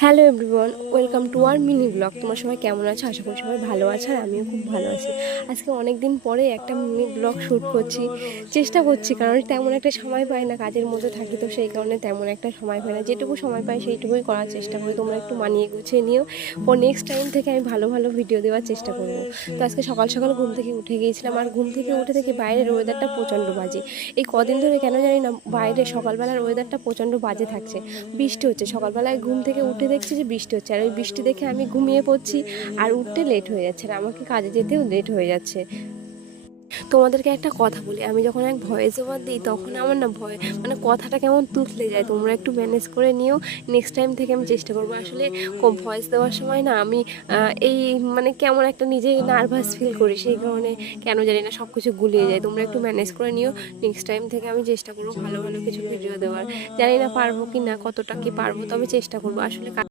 Hello everyone, welcome to our mini blog. তোমার সবাই কেমন আছো? আশা করি সবাই ভালো আছে, আর আমিও খুব ভালো আছি। আজকে অনেক দিন পরে একটা মিনি ব্লগ শ্যুট করছি, চেষ্টা করছি, কারণ তেমন একটা সময় পাই না, কাজের মধ্যে থাকি, তো সেই কারণে তেমন একটা সময় পাই না। যেটুকু সময় পাই সেইটুকুই করার চেষ্টা করি। তোমরা একটু মানিয়ে গুছিয়ে নিও, ফর নেক্সট টাইম থেকে আমি ভালো ভালো ভিডিও দেওয়ার চেষ্টা করব। তো আজকে সকাল সকাল ঘুম থেকে উঠে গিয়েছিলাম, আর ঘুম থেকে উঠে দেখি বাইরের ওয়েদারটা প্রচণ্ড বাজে। এই কদিন ধরে কেন জানি না বাইরে সকালবেলার ওয়েদারটা প্রচণ্ড বাজে থাকছে, বৃষ্টি হচ্ছে। সকালবেলায় ঘুম থেকে উঠে দেখছি যে বৃষ্টি হচ্ছে, আর ওই বৃষ্টি দেখে আমি ঘুমিয়ে পড়ছি, আর উঠতে লেট হয়ে যাচ্ছে, আর আমাকে কাজে যেতেও লেট হয়ে যাচ্ছে। তোমাদেরকে একটা কথা বলি, আমি যখন এক ভয়েস ওভার দিই তখন আমার না ভয় মানে কথাটা কেমন তুতলে যায়, তোমরা একটু ম্যানেজ করে নিও। নেক্সট টাইম থেকে আমি চেষ্টা করবো। আসলে ভয়েস দেওয়ার সময় না আমি এই মানে কেমন একটা নিজেই নার্ভাস ফিল করি, সেই কারণে কেন জানি না সব কিছু গুলিয়ে যায়। তোমরা একটু ম্যানেজ করে নিও। নেক্সট টাইম থেকে আমি চেষ্টা করবো ভালো ভালো কিছু ভিডিও দেওয়ার। জানি না পারবো কি না, কতটা কি পারবো, তবে চেষ্টা করবো। আসলে